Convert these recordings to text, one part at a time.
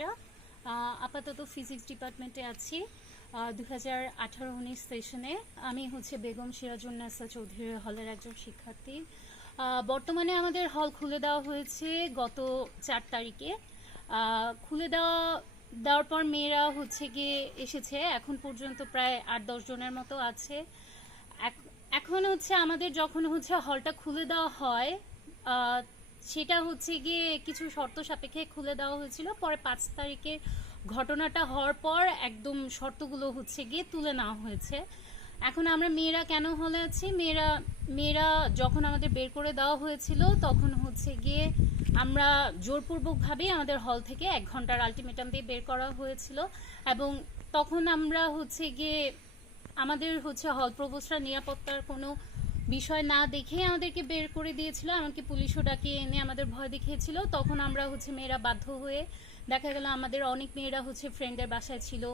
ইসরা। আপাতত ফিজিক্স ডিপার্টমেন্টে আছি 2018-19 সেশনে। আমি হচ্ছে বেগম সিরাজুন্নেসা চৌধুরী হলের একজন শিক্ষার্থী। বর্তমানে আমাদের হল খুলে দেওয়া হয়েছে গত 4 তারিখে। খুলে দেওয়ার পর মেয়েরা হচ্ছে গিয়ে এসেছে, এখন পর্যন্ত প্রায় 8-10 জনের মতো আছে। এখন হচ্ছে আমাদের যখন হচ্ছে হলটা খুলে দেওয়া হয়, সেটা হচ্ছে গিয়ে কিছু শর্ত সাপেক্ষে খুলে দেওয়া হয়েছিল। পরে 5 তারিখের ঘটনাটা হওয়ার পর একদম শর্তগুলো হচ্ছে গিয়ে তুলে নেওয়া হয়েছে। এখন আমরা মেয়েরা কেন হলে আছি, মেয়েরা যখন আমাদের বের করে দেওয়া হয়েছিল তখন হচ্ছে গিয়ে আমরা জোরপূর্বকভাবে আমাদের হল থেকে 1 ঘন্টার আলটিমেটাম দিয়ে বের করা হয়েছিল। এবং তখন আমরা হচ্ছে গিয়ে আমাদের হচ্ছে হল প্রভোস্টরা নিরাপত্তার কোনো বিষয় না দেখে আমাদেরকে বের করে দিয়েছিল, এমনকি পুলিশও ডাকিয়ে এনে আমাদের ভয় দেখিয়েছিল। তখন আমরা হচ্ছে মেয়েরা বাধ্য হয়ে, দেখা গেল আমাদের অনেক মেয়েরা হচ্ছে ফ্রেন্ডের বাসায় ছিল,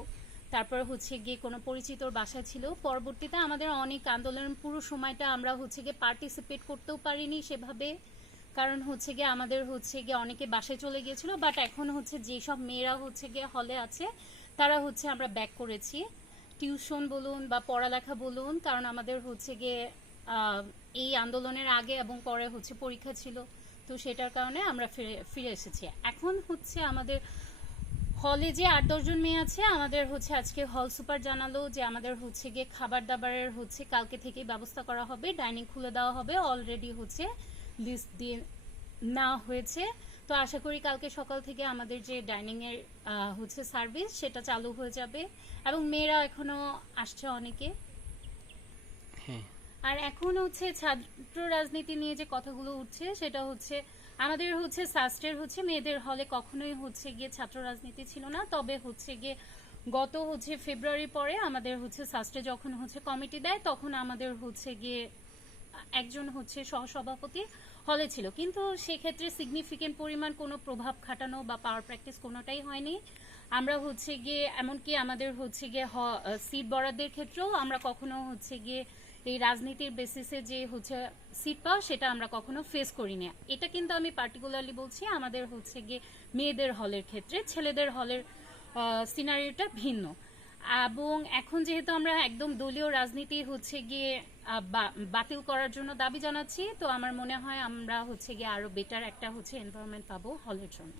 তারপর হচ্ছে গিয়ে কোনো পরিচিতর বাসায় ছিল। পরবর্তীতে আমাদের অনেক আন্দোলনের পুরো সময়টা আমরা হচ্ছে গিয়ে পার্টিসিপেট করতেও পারিনি সেভাবে, কারণ হচ্ছে গিয়ে আমাদের হচ্ছে গিয়ে অনেকে বাসায় চলে গিয়েছিল। বাট এখন হচ্ছে যেসব মেয়েরা হচ্ছে গিয়ে হলে আছে তারা হচ্ছে আমরা ব্যাক করেছি, টিউশন বলুন বা পড়ালেখা বলুন, কারণ আমাদের হচ্ছে গিয়ে এই আন্দোলনের আগে এবং পরে হচ্ছে পরীক্ষা ছিল, তো সেটার কারণে আমরা ফিরে এসেছি। এখন হচ্ছে আমাদের হলে যে 8-10 জন মেয়ে আছে, আমাদের হচ্ছে আজকে হল সুপার জানালো যে আমাদের হচ্ছে গিয়ে খাবার দাবারের হচ্ছে কালকে থেকেই ব্যবস্থা করা হবে, ডাইনিং খুলে দেওয়া হবে। অলরেডি হচ্ছে লিস্ট দিয়ে নেওয়া হয়েছে, তো আশা করি কালকে সকাল থেকে আমাদের যে ডাইনিংয়ের হচ্ছে সার্ভিস সেটা চালু হয়ে যাবে। এবং মেয়েরা এখনো আসছে অনেকে। আর এখন হচ্ছে ছাত্র রাজনীতি নিয়ে যে কথাগুলো উঠছে, সেটা হচ্ছে আমাদের হচ্ছে সাস্টের হচ্ছে মেয়েদের হলে কখনোই হচ্ছে গিয়ে ছাত্র রাজনীতি ছিল না। তবে হচ্ছে গিয়ে গত হচ্ছে ফেব্রুয়ারি পরে আমাদের হচ্ছে সাস্টে যখন হচ্ছে কমিটি দেয়, তখন আমাদের হচ্ছে গিয়ে একজন হচ্ছে সহসভাপতি হলে ছিল, কিন্তু সেক্ষেত্রে সিগনিফিকেন্ট পরিমাণ কোনো প্রভাব খাটানো বা পাওয়ার প্র্যাকটিস কোনোটাই হয়নি। আমরা হচ্ছে গিয়ে এমনকি আমাদের হচ্ছে গিয়ে সিট বরাদ্দের ক্ষেত্রেও আমরা কখনো হচ্ছে গিয়ে এই রাজনীতির বেসিসে যে হচ্ছে সিট পাওয়া, সেটা আমরা কখনো ফেস করি না। এটা কিন্তু আমি পার্টিকুলারলি বলছি আমাদের হচ্ছে গিয়ে মেয়েদের হলের ক্ষেত্রে। ছেলেদের হলের সিনারিওটা ভিন্ন। এবং এখন যেহেতু আমরা একদম দলীয় রাজনীতি হচ্ছে গিয়ে বাতিল করার জন্য দাবি জানাচ্ছি, তো আমার মনে হয় আমরা হচ্ছে গিয়ে আরো বেটার একটা হচ্ছে এনভায়রনমেন্ট পাবো হলের জন্য।